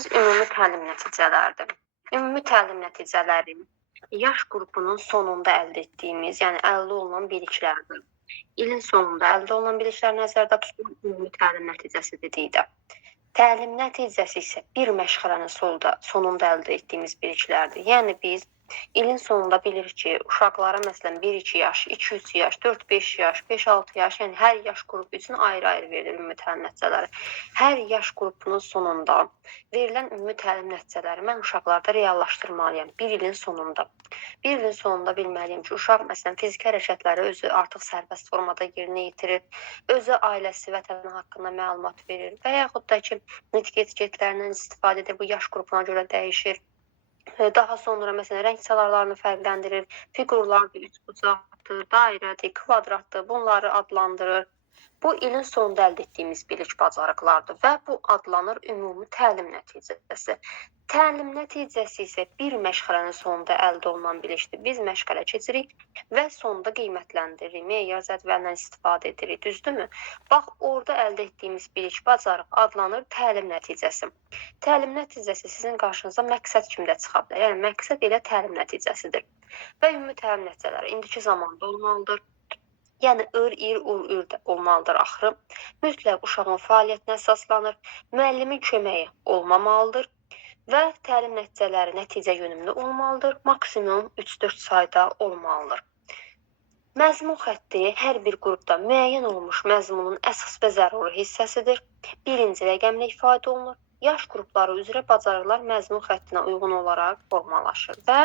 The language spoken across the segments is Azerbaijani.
Konumuz ümumi təlim nəticələridir. Ümumi təlim nəticələri yaş qrupunun sonunda əldə etdiyimiz, yəni əldə olunan biliklərdir. İlin sonunda əldə olunan biliklər nəzərdə tutulur, ümumi təlim nəticəsi dedikdə. Təlim nəticəsi isə bir məşğələnin sonunda əldə etdiyimiz biliklərdir. Yəni biz ilin sonunda bilirik ki, uşaqlara məsələn 1-2 yaş, 2-3 yaş, 4-5 yaş, 5-6 yaş, yəni hər yaş qrupu üçün ayrı-ayrı verilir ümumi təlim nəticələri. Hər yaş qrupunun sonunda verilən ümumi təlim nəticələri mən uşaqlarda reallaşdırmalıyam bir ilin sonunda. Bir ilin sonunda bilməliyim ki, uşaq məsələn fiziki hərəkətləri özü artıq sərbəst formada yerinə yetirir, özü ailəsi, vətəni haqqında məlumat verir və yaxud da ki, nitq etiketlərindən istifadə edir, bu yaş qrupuna görə dəyişir. Daha sonra məsələn rəng çalarlarını fərqləndirir, fiqurlardır, üçbucaqdır, dairədir, kvadratdır, bunları adlandırır. Bu ilin sonunda əldə etdiyimiz bilik bacarıqlardır və bu adlanır ümumi təlim nəticəsi. Təlim nəticəsi isə bir məşğələnin sonunda əldə olunan bilikdir. Biz məşğələ keçirik və sonunda qiymətləndiririk, meyyar cədvəlindən istifadə edirik, düzdürmü? Bax, orada əldə etdiyimiz bilik bacarıq adlanır təlim nəticəsi. Təlim nəticəsi sizin qarşınıza məqsəd kimi də çıxa bilər. Yəni məqsəd elə təlim nəticəsidir. Və ümumi təlim nəticələri indiki zamanda olmalıdır. Yəni ır-ir, ur-ür də olmalıdır axırı. Mütləq uşağın fəaliyyətinə əsaslanır, müəllimin köməyi olmamalıdır və təlim nəticələri nəticə yönümlü olmalıdır, maksimum 3-4 sayda olmalıdır. Məzmun xətti hər bir qrupda müəyyən olmuş məzmunun əsas və zəruri hissəsidir. Birinci rəqəmlə ifadə olunur. Yaş qrupları üzrə bacarıqlar məzmun xəttinə uyğun olaraq formalaşır və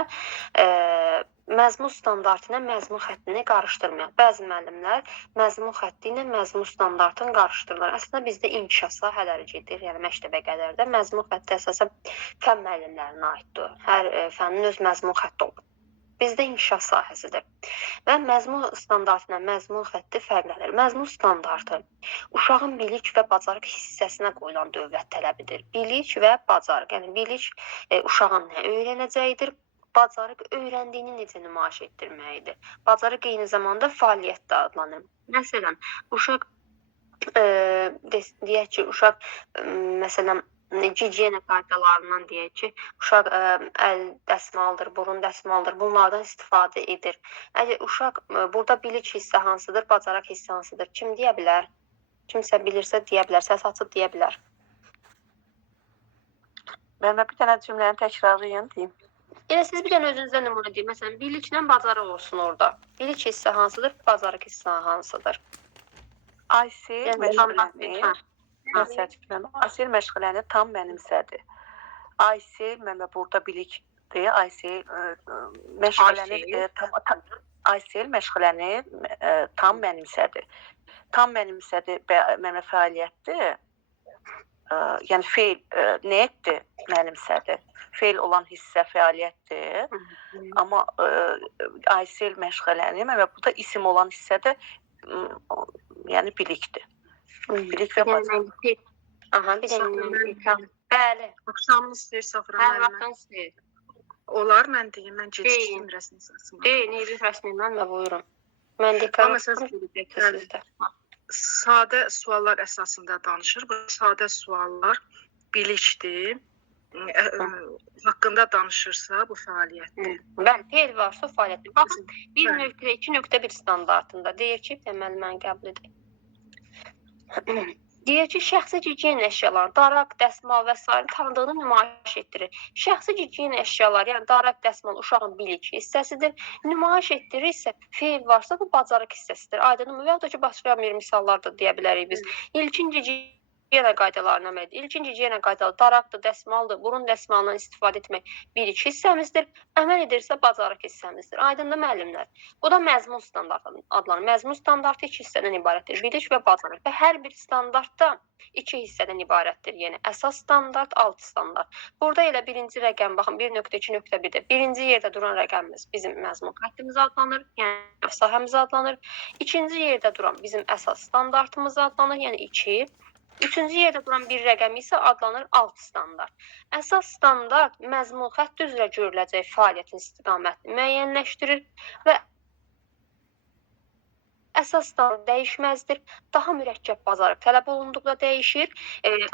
məzmun standartı ilə məzmun xəttini qarışdırmayaq. Bəzi müəllimlər məzmun xətti ilə məzmun standartını qarışdırırlar. Əslində bizdə inkişaf sahələri gedir, yəni məktəbə qədər də məzmun xətti əsasən fənn müəllimlərinə aiddir. Hər fənnin öz məzmun xətti olur. Bizdə inkişaf sahəsidir və məzmun standartı ilə məzmun xətti fərqlənir. Məzmun standartı uşağın bilik və bacarıq hissəsinə qoyulan dövlət tələbidir. Bilik və bacarıq, yəni bilik uşağın nə öyrənəcəyidir, bacarıq öyrəndiyini necə nümayiş etdirməyidir. Bacarıq eyni zamanda fəaliyyət də adlanır. Məsələn, uşaq deyək ki, uşaq məsələn gigiyena qaydalarından deyək ki, uşaq əl dəsmalıdır, burun dəsmalıdır, bunlardan istifadə edir. Əgər uşaq burada bilik hissə hansıdır, bacarıq hissə hansıdır, kim deyə bilər? Kimsə bilirsə deyə bilər, səs açıb deyə bilər. Mən bir dənə cümləni təkrarlayın, deyim. Elə siz bir dənə özünüzə nümunə deyin. Məsələn, biliklə bacarıq olsun orada. Bilik hissə hansıdır, bacarıq hissə hansıdır? Aysel məşğələni tam mənimsədi. Aysel mənə burada bilikdir. Aysel məşğələni tam mənimsədi. Tam mənimsədi mənə fəaliyyətdir. Yəni feil nə etdi? Mənimsədi. Feil olan hissə fəaliyyətdir. Amma Aysel məşğələni mənə burada isim olan hissə də yəni bilikdir. Bilik və bacarıq. Aha, bir dənə. Bəli. Axşamını istəyir Safra müəllimə. Hər vaxtdan istəyir. Olar, mən deyim, mən gecikdim rəsmi səsimi. Deyin, rəsmimdən də buyurun. Mən deklarasyon sadə suallar əsasında danışır. Bu sadə suallar bilikdir. Haqqında danışırsa bu fəaliyyətdir. Bəli, feil varsa fəaliyyətdir. Baxın, 1.2.1 standartında deyir ki, deməli mən qəbul edeyim. Deyir ki, şəxsi gigiyena əşyaları, daraq, dəsmal və s. tanıdığını nümayiş etdirir. Şəxsi gigiyena əşyaları, yəni daraq, dəsmal uşağın bilik hissəsidir. Nümayiş etdirirsə, feil varsa bu bacarıq hissəsidir. Aydınmı? Və ya da ki, başqa bir misallar da deyə bilərik biz. İlkin gigiyena qaydalarına məlidir. İlkin gigiyena qaydaları daraqdır, dəsmaldır, burun dəsmalından istifadə etmək bilik hissəmizdir. Əməl edirsə bacarıq hissəmizdir. Aydınlı müəllimlər. Bu da məzmun standartı adlanır. Məzmun standartı 2 hissədən ibarətdir. Bilik və bacarıq. Və hər bir standartda 2 hissədən ibarətdir. Yəni əsas standart, alt standart. Burada elə birinci rəqəm, baxın 1.2.1-də birinci yerdə duran rəqəmimiz bizim məzmun xəttimiz adlanır, yəni sahəmiz adlanır. İkinci yerdə duran bizim əsas standartımız adlanır, yəni 2. Üçüncü yerdə duran bir rəqəm isə adlanır alt standart. Əsas standart məzmun xətti üzrə görüləcək fəaliyyətin istiqamətini müəyyənləşdirir və əsas standart dəyişməzdir. Daha mürəkkəb bacarıq tələb olunduqda dəyişir.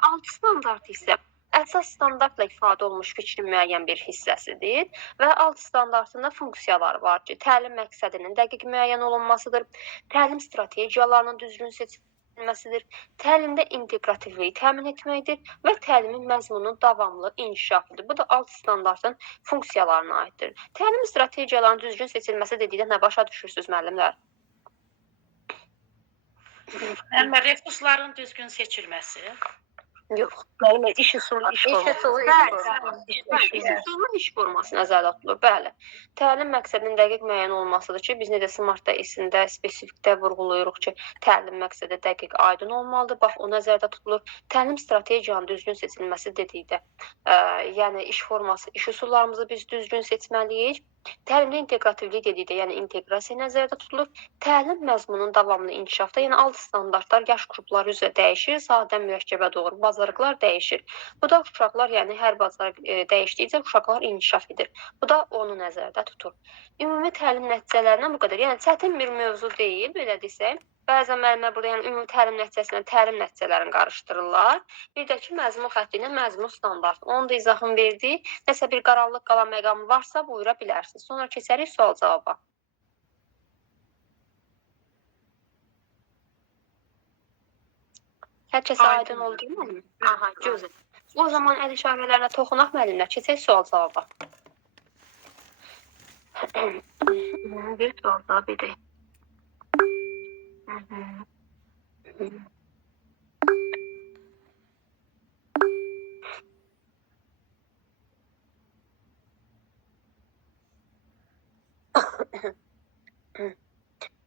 Alt standart isə əsas standartla ifadə olunmuş fikrin müəyyən bir hissəsidir və alt standartında funksiyalar var ki, təlim məqsədinin dəqiq müəyyən olunmasıdır, təlim strategiyalarının düzgün seçilməsidir, təlimdə inteqrativliyi təmin etməkdir və təlimin məzmununun davamlı inkişafıdır. Bu da alt standartın funksiyalarına aiddir. Təlim strategiyalarının düzgün seçilməsi dedikdə nə başa düşürsünüz müəllimlər? Müəllimə, resursların düzgün seçilməsi. Yox. Yəni iş üsulu, iş forması. İş üsulu, iş forması nəzərdə tutulur. Bəli. Təlim məqsədinin dəqiq müəyyən olmasıdır ki, biz necə Smartda S-də, spesifikdə vurğulayırıq ki, təlim məqsədi dəqiq aydın olmalıdır. Bax, o nəzərdə tutulur. Təlim strategiyanın düzgün seçilməsi dedikdə, yəni iş forması, iş üsullarımızı biz düzgün seçməliyik. Təlimdə inteqrativlik dedikdə, yəni inteqrasiya nəzərdə tutulur. Təlim məzmununun davamlı inkişafda, yəni alt standartlar yaş qrupları üzrə dəyişir, sadə müəkkəbə doğru bacarıqlar dəyişir. Bu da uşaqlar, yəni hər bacarıq dəyişdikcə uşaqlar inkişaf edir. Bu da onu nəzərdə tutur. Ümumi təlim nəticələrindən bu qədər. Yəni çətin bir mövzu deyil, belə desək. Bəzən müəllimlər burada yəni ümumi təlim nəticəsilə təlim nəticələrini qarışdırırlar. Bir də ki, məzmun xətti ilə məzmun standart. Onun da izahını verdik. Nəsə bir qaranlıq qalan məqamı varsa buyura bilərsiniz. Sonra keçərik sual-cavaba. Hər kəsə aydın oldu mu? Aha, gözəl. O zaman əl işarələrinə toxunaq müəllimlər. Keçək sual-cavaba. Bir sual daha bir.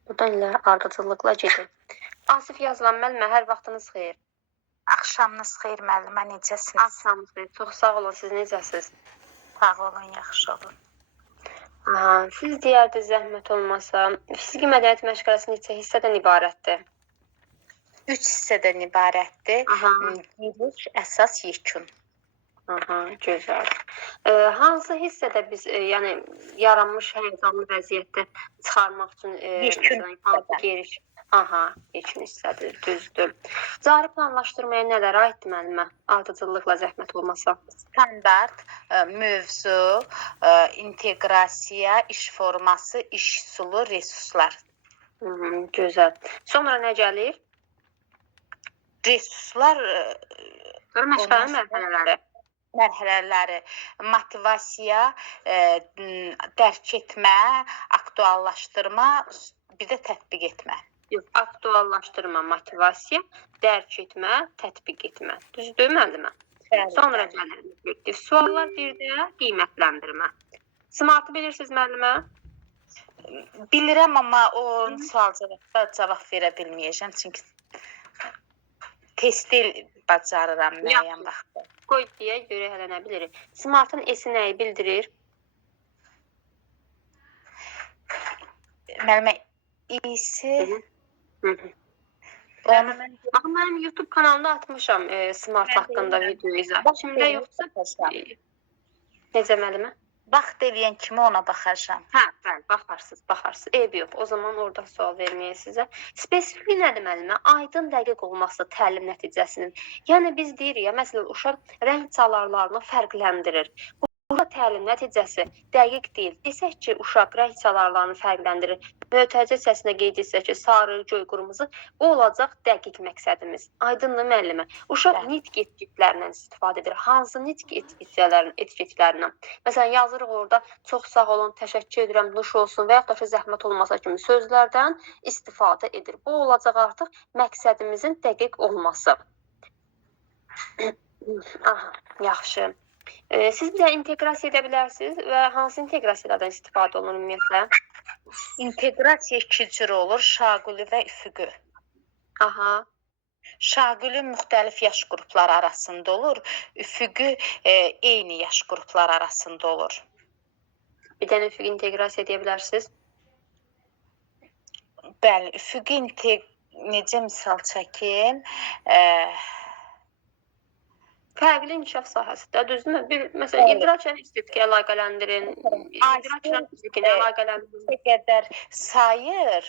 Buradan ilə ardıcıllıqla gedin. Asif yazılan müəllimə, hər vaxtınız xeyir. Axşamınız xeyir müəllimə, necəsiniz? Axşamınız xeyir. Çox sağ olun. Siz necəsiz? Sağ olun, yaxşı olun. Siz deyərdiniz zəhmət olmasa, fiziki mədəniyyət məşğələsi neçə hissədən ibarətdir? 3 hissədən ibarətdir. Giriş, əsas, yekun. Gözəl. Hansı hissədə biz yəni yaranmış həyəcanlı vəziyyətdə çıxarmaq üçün giriş? Yekun hissədir, düzdür. Cari planlaşdırmaya nələr aiddir müəllimə? Ardıcıllıqla zəhmət olmasa. Standart, mövzu, inteqrasiya, iş forması, iş üsulu, resurslar. Gözəl. Sonra nə gəlir? Resurslar Məşğələ mərhələləri. Mərhələləri, motivasiya, dərk etmə, aktuallaşdırma, bir də tətbiq etmə. Yox, aktuallaşdırma, motivasiya, dərk etmə, tətbiq etmə. Düzdür müəllimə? Sonra gəlir reflektiv suallar, bir də qiymətləndirmə. Smartı bilirsiniz müəllimə? Bilirəm, amma o sual-cavabda cavab verə bilməyəcəm, çünki testi bacarıram müəyyən vaxtda. Qoy deyə görə hələ nə bilirik. Smartın S-i nəyi bildirir? Müəllimə, İ'si... Baxın, mənim YouTube kanalında atmışam Smart haqqında video izah. Şimdi yoxsa... Necə müəllimə? Vaxt eləyən kimi ona baxacam. Bəli, baxarsınız. Eybi yox. O zaman orada sual verməyək sizə. Spesifiklik nədir müəllimə? Aydın, dəqiq olması təlim nəticəsinin. Yəni biz deyirik ya, məsələn, uşaq rəng çalarlarını fərqləndirir. Burada təlim nəticəsi dəqiq deyil. Desək ki, uşaq rəng çalarlarını fərqləndirir. Mötərizə hissəsində qeyd etsək ki, sarı, göy, qırmızı, bu olacaq dəqiq məqsədimiz. Aydındır müəllimə? Uşaq nitq etiketlərindən istifadə edir. Hansı nitq etiketlərindən? Məsələn, yazırıq orada çox sağ olun, təşəkkür edirəm, nuş olsun və yaxud da ki, zəhmət olmasa kimi sözlərdən istifadə edir. Bu olacaq artıq məqsədimizin dəqiq olması. Yaxşı. Siz bizə inteqrasiya edə bilərsiniz və hansı inteqrasiyalardan istifadə olunur ümumiyyətlə? İnteqrasiya iki cür olur, şaquli və üfüqü. Şaquli müxtəlif yaş qrupları arasında olur, üfüqü eyni yaş qrupları arasında olur. Bir dənə üfüqü inteqrasiya edə bilərsiniz? Bəli, üfüqü necə misal çəkim? Fərqli inkişaf sahəsində, düzdürmü? Məsələn, idrak estetikaya əlaqələndirin, idrak estetikaya əlaqələndirin. Üçə qədər sayır,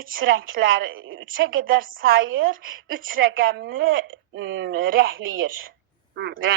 üçə qədər sayır, üç rəqəmini rəhləyir. Yəni